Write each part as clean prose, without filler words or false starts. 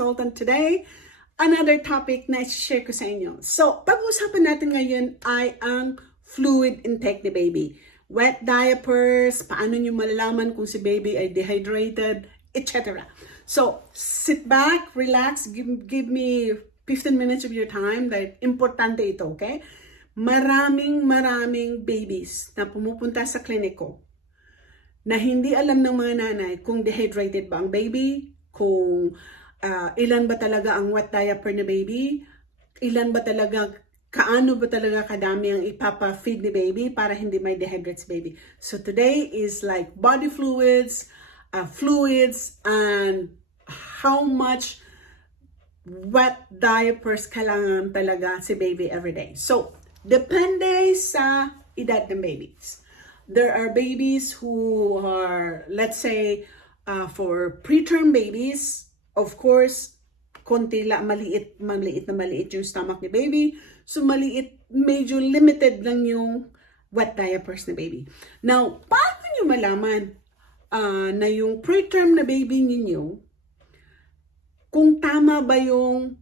consultant today. Another topic na i-share ko sa inyo. So, pag-uusapan natin ngayon ay ang fluid intake ni baby. Wet diapers, paano nyo malalaman kung si baby ay dehydrated, etc. So, sit back, relax, give me 15 minutes of your time dahil importante ito, okay? Maraming babies na pumupunta sa kliniko na hindi alam ng mga nanay kung dehydrated ba ang baby, kung ilan ba talaga ang wet diaper ni baby, ilan ba talaga, kaano ba talaga kadami ang ipapa-feed ni baby para hindi may dehydrates baby. So today is like body fluids, and how much wet diapers kailangan talaga si baby everyday. So, depende sa edad ng babies. There are babies who are, let's say, for preterm babies, of course, konti lang, maliit yung stomach ni baby. So, medyo limited lang yung wet diapers ni baby. Now, paano nyo malaman na yung preterm na baby ninyo, kung tama ba yung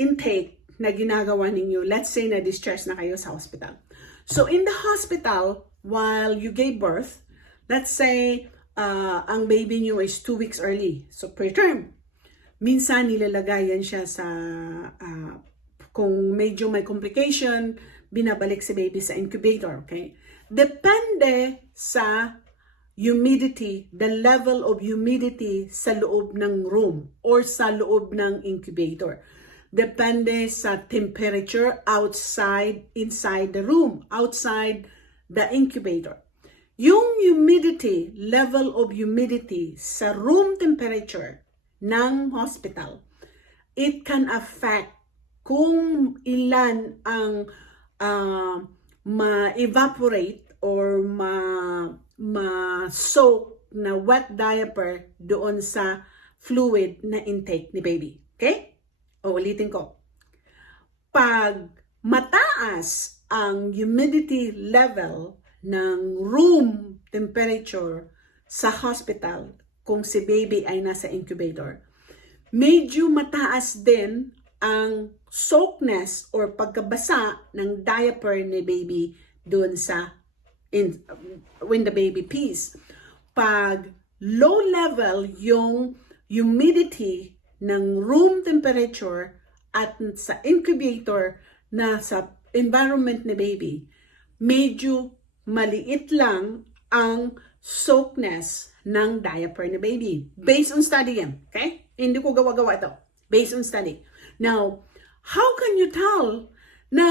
intake na ginagawa ninyo? Let's say na discharge na kayo sa hospital. So, in the hospital, while you gave birth, let's say, ang baby nyo is 2 weeks early. So, preterm. Minsan, nilalagayan siya sa, kung medyo may complication, binabalik si baby sa incubator, okay? Depende sa humidity, the level of humidity sa loob ng room or sa loob ng incubator. Depende sa temperature inside the room, outside the incubator. Yung humidity, level of humidity sa room temperature ng hospital, it can affect kung ilan ang ma-evaporate or ma-soak na wet diaper doon sa fluid na intake ni baby. Okay? O, ulitin ko. Pag mataas ang humidity level ng room temperature sa hospital kung si baby ay nasa incubator, medyo mataas din ang soakness or pagkabasa ng diaper ni baby doon sa when the baby pees. Pag low level yung humidity ng room temperature at sa incubator na sa environment ni baby, medyo maliit lang ang soakness ng diaper ni baby. Based on study yan, okay? Hindi ko gawa-gawa ito. Based on study. Now, how can you tell na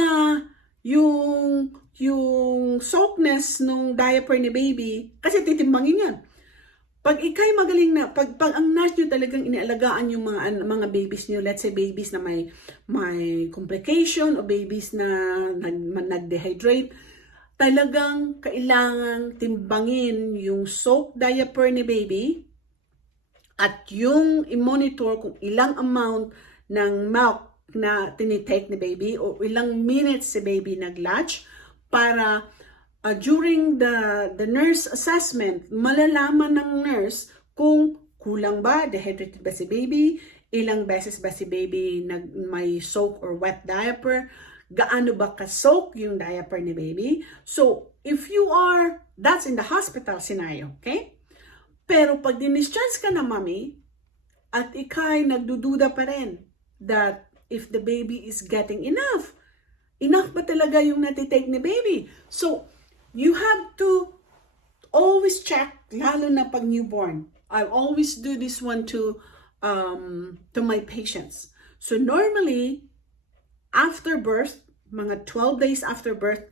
yung soakness ng diaper ni baby, kasi titimbangin yan. Pag ikay magaling na, pag ang nurse nyo talagang inialagaan yung mga babies nyo, let's say babies na may complication o babies na nag-dehydrate, talagang kailangang timbangin yung soaked diaper ni baby at yung i-monitor kung ilang amount ng milk na tinitake ni baby o ilang minutes si baby nag-latch para during the nurse assessment, malalaman ng nurse kung kulang ba, dehydrated ba si baby, ilang beses ba si baby may soak or wet diaper, gaano ba ka-soak yung diaper ni baby. So, if you are, that's in the hospital scenario, okay? Pero pag dinischarge ka na mami, at ikay nagdududa pa rin that if the baby is getting enough ba talaga yung natitake ni baby? So, you have to always check, lalo na pag newborn. I always do this one to my patients. So normally, after birth, mga 12 days after birth,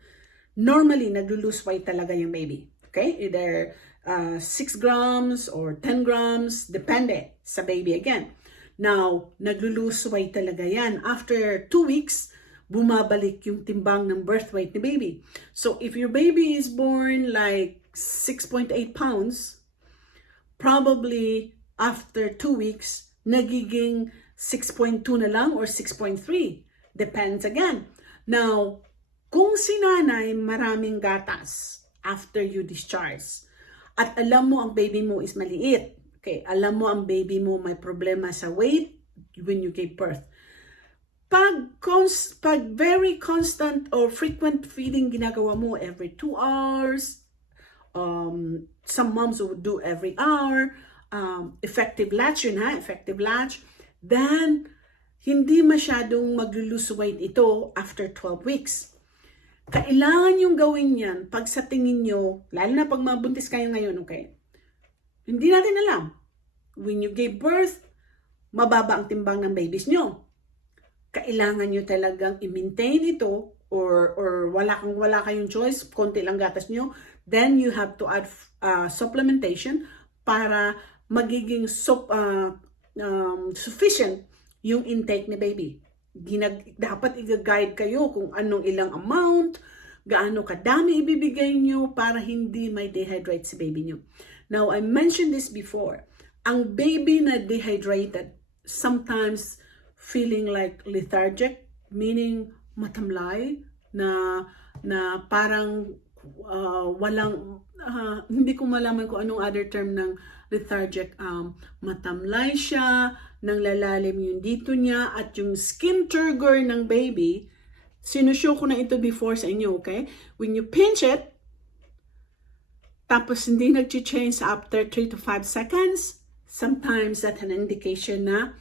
normally nag-lose weight talaga yung baby. Okay? Either 6 grams or 10 grams, depende sa baby again. Now, nag-lose weight talaga yan. After 2 weeks, bumabalik yung timbang ng birth weight ni baby. So, if your baby is born like 6.8 pounds, probably after 2 weeks, nagiging 6.2 na lang or 6.3. Depends again. Now, kung si nanay maraming gatas after you discharge, at alam mo ang baby mo is maliit, okay, alam mo ang baby mo may problema sa weight, when you gave birth. Pag very constant or frequent feeding ginagawa mo every 2 hours, some moms would do every hour, effective latch yun ha, effective latch, then hindi masyadong mag-lose weight ito after 12 weeks. Kailangan yung gawin yan pag sa tingin nyo, lalo na pag mabuntis kayo ngayon, okay? Hindi natin alam. When you gave birth, mababa ang timbang ng babies nyo. Kailangan nyo talagang i-maintain ito or wala kayong choice, konti lang gatas nyo, then you have to add supplementation para magiging sufficient yung intake ni baby. Dapat i-guide kayo kung anong ilang amount, gaano kadami ibibigay nyo para hindi may dehydrate si baby nyo. Now, I mentioned this before. Ang baby na dehydrated, sometimes feeling like lethargic, meaning matamlay, na parang walang, hindi ko malaman kung anong other term ng lethargic. Matamlay siya, nang lalalim yung dito niya, at yung skin turgor ng baby, sinushow ko na ito before sa inyo, okay? When you pinch it, tapos hindi nag-change after 3 to 5 seconds, sometimes that's an indication na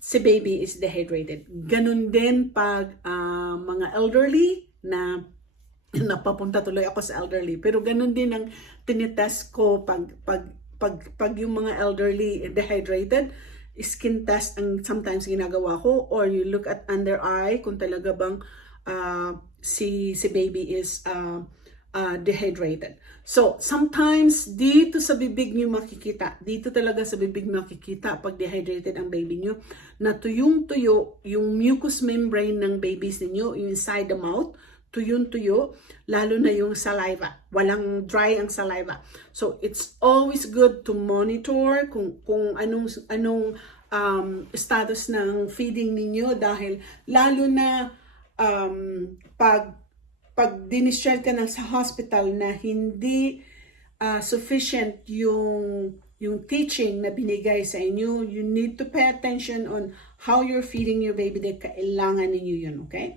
si baby is dehydrated. Ganun din pag mga elderly na napapunta tuloy ako sa elderly. Pero ganun din ang tinitest ko pag yung mga elderly dehydrated, skin test ang sometimes ginagawa ko, or you look at under eye kung talaga bang si baby is dehydrated. So, sometimes dito sa bibig nyo makikita, dito talaga sa bibig makikita pag dehydrated ang baby nyo, na tuyong-tuyo yung mucous membrane ng babies ninyo, yung inside the mouth, tuyong-tuyo, lalo na yung saliva. Walang dry ang saliva. So, it's always good to monitor kung anong status ng feeding ninyo, dahil lalo na pag dinischarge ka na sa hospital na hindi sufficient yung teaching na binigay sa inyo, you need to pay attention on how you're feeding your baby. Kailangan ninyo yun, okay?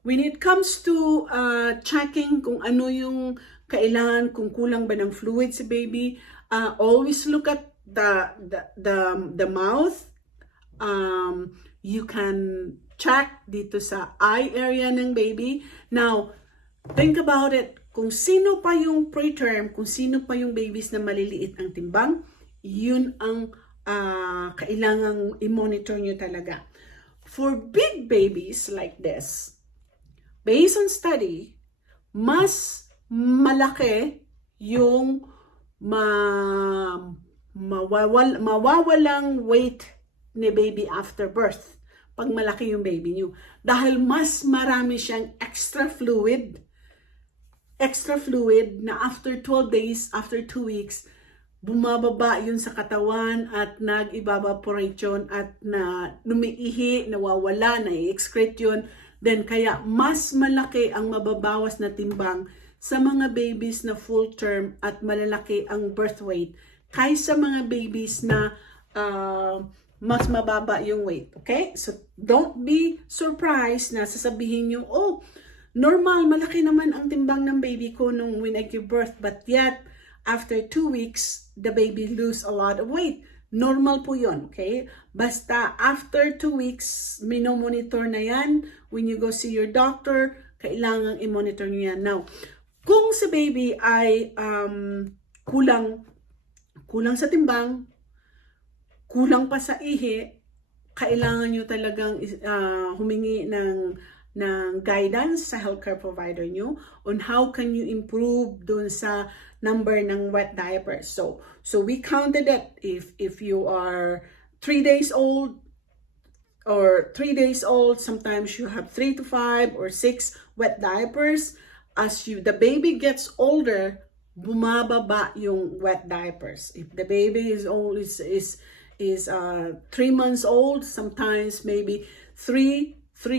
When it comes to checking kung ano yung kailangan, kung kulang ba ng fluid si baby, always look at the mouth. You can check dito sa eye area ng baby. Now, think about it. Kung sino pa yung preterm, kung sino pa yung babies na maliliit ang timbang, yun ang kailangang i-monitor nyo talaga. For big babies like this, based on study, mas malaki yung mawawalang weight ni baby after birth pag malaki yung baby nyo. Dahil mas marami siyang extra fluid na after 12 days, after 2 weeks, bumababa yun sa katawan at nag-evaporate yun at na numiihi, nawawala, na-excrete yun. Then kaya mas malaki ang mababawas na timbang sa mga babies na full term at malalaki ang birth weight kaysa mga babies na mas mababa yung weight. Okay? So, don't be surprised na sasabihin nyo, oh, normal, malaki naman ang timbang ng baby ko nung when I give birth, but yet, after 2 weeks, the baby lose a lot of weight. Normal po yun, okay? Basta, after 2 weeks, minomonitor na yan. When you go see your doctor, kailangang i-monitor nyo yan. Now, kung si baby ay kulang sa timbang, kulang pa sa ihi, kailangan nyo talagang humingi ng guidance sa healthcare provider nyo on how can you improve dun sa number ng wet diapers. So we counted it. If you are 3 days old or 3 days old, sometimes you have 3 to 5 or 6 wet diapers. As the baby gets older, bumababa yung wet diapers. If the baby is old, is 3 months old, sometimes maybe 3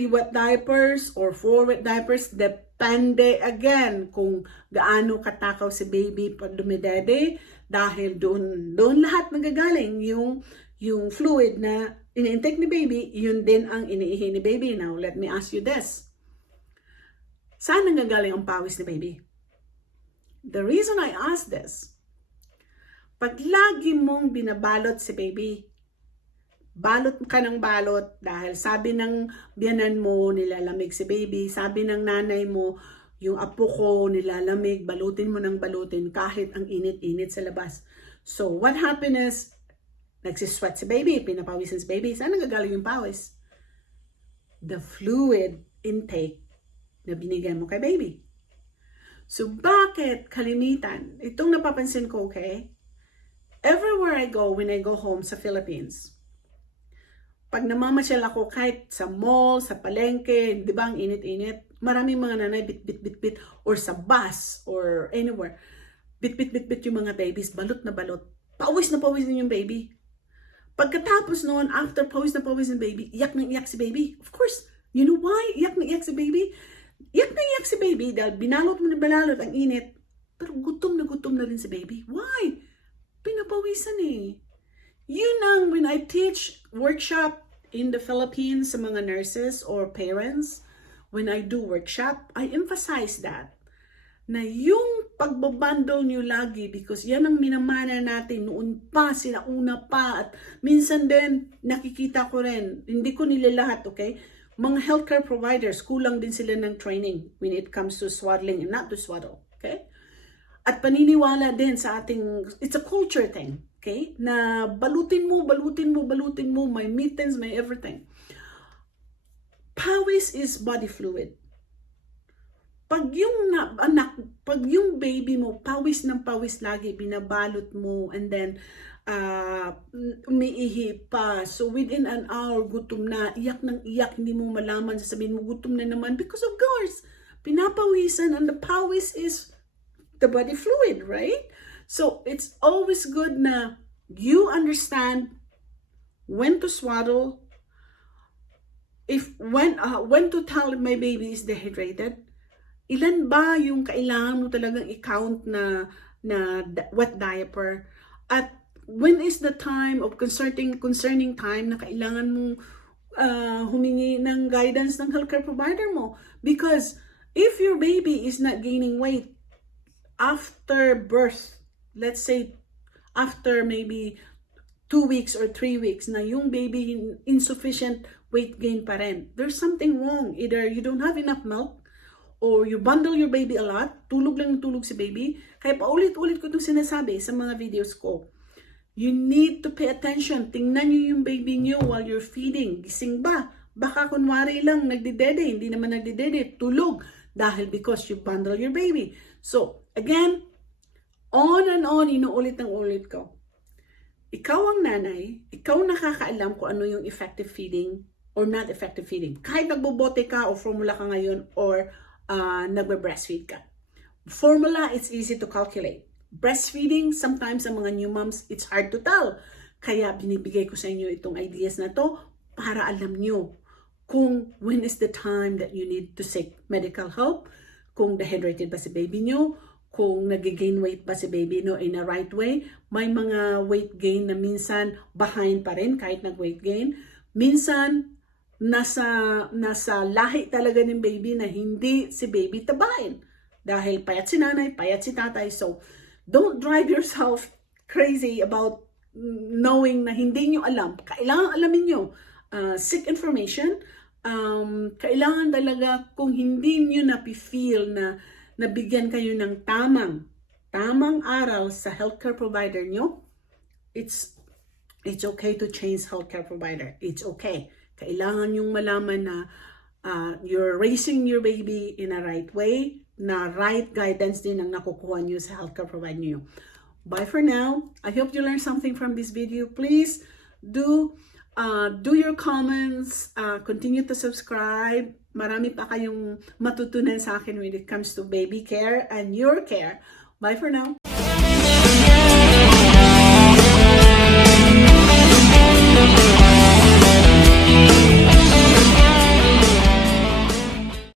wet diapers or 4 wet diapers, depende again kung gaano katakaw si baby pag dumidede, dahil doon lahat nagagaling yung yung fluid na ini-intake ni baby, yun din ang iniihi ni baby. Now, let me ask you this. Saan nanggagaling ang pawis ni baby? The reason I ask this, pag lagi mong binabalot si baby, balot ka ng balot dahil sabi ng biyanan mo nilalamig si baby, sabi ng nanay mo yung apo ko nilalamig, balutin mo ng balutin kahit ang init-init sa labas. So what happened is, nagsisweat si baby, pinapawisan si baby. Saan nagagaling yung pawis? The fluid intake na binigay mo kay baby. So bakit kalimitan? Itong napapansin ko, okay? Everywhere I go, when I go home sa Philippines, pag namamasyal ako kahit sa mall, sa palengke, di ba ang init-init, maraming mga nanay bit or sa bus or anywhere, bit yung mga babies, balot na balot. Pawis na pawis din yung baby. Pagkatapos noon, after pawis na pawis ng baby, iyak na iyak si baby. Of course, you know why? Iyak na iyak si baby? Iyak na iyak si baby dahil binalot mo na binalot ang init. Pero gutom na rin si baby. Why? Pinapawisan eh. Yun ang when I teach workshop in the Philippines sa mga nurses or parents, when I do workshop, I emphasize that. Na yung pagbabundle nyo lagi, because yan ang minamana natin noon pa, sinauna pa, at minsan din nakikita ko rin, hindi ko nilalahat, okay? Mga healthcare providers, kulang din sila ng training when it comes to swaddling and not to swaddle, okay? At paniniwala din sa ating, it's a culture thing, okay? Na balutin mo, may mittens, may everything. Pawis is body fluid. Pag yung baby mo, pawis ng pawis lagi, binabalot mo, and then, umiihi pa. So, within an hour, gutom na, iyak ng iyak, hindi mo malaman, sasabihin mo, gutom na naman, because of course, pinapawisan, and the pawis is the body fluid, right? So, it's always good na you understand when to swaddle, when to tell my baby is dehydrated, ilan ba yung kailangan mo talagang i-count na wet diaper, at when is the time of concerning time na kailangan mong humingi ng guidance ng healthcare provider mo, because if your baby is not gaining weight after birth, let's say after maybe 2 weeks or 3 weeks na yung baby insufficient weight gain pa rin, there's something wrong. Either you don't have enough milk, or you bundle your baby a lot, tulog lang ng tulog si baby. Kaya paulit-ulit ko itong sinasabi sa mga videos ko. You need to pay attention. Tingnan nyo yung baby nyo while you're feeding. Gising ba? Baka kunwari lang nagdidede, hindi naman nagdidede, tulog. Dahil because you bundle your baby. So, again, on and on, inuulit ng ulit ko. Ikaw ang nanay, ikaw nakakaalam kung ano yung effective feeding or not effective feeding. Kahit nagbobote ka o formula ka ngayon or nagbe-breastfeed ka. Formula, it's easy to calculate. Breastfeeding, sometimes sa mga new moms, it's hard to tell. Kaya binibigay ko sa inyo itong ideas na to para alam nyo kung when is the time that you need to seek medical help, kung dehydrated ba si baby nyo, kung nag-gain weight ba si baby no in a right way. May mga weight gain na minsan behind pa rin kahit nag-weight gain. Minsan, nasa lahi talaga ng baby na hindi si baby tabain. Dahil payat si nanay, payat si tatay. So, don't drive yourself crazy about knowing na hindi nyo alam. Kailangan alamin nyo. Seek information. Kailangan talaga kung hindi nyo napifeel na nabigyan kayo ng tamang aral sa healthcare provider nyo, it's okay to change healthcare provider. It's okay. Kailangan yung malaman na you're raising your baby in a right way, na right guidance din ang nakukuha nyo sa healthcare provider nyo. Bye for now. I hope you learned something from this video. Please do your comments, continue to subscribe. Marami pa kayong matutunan sa akin when it comes to baby care and your care. Bye for now.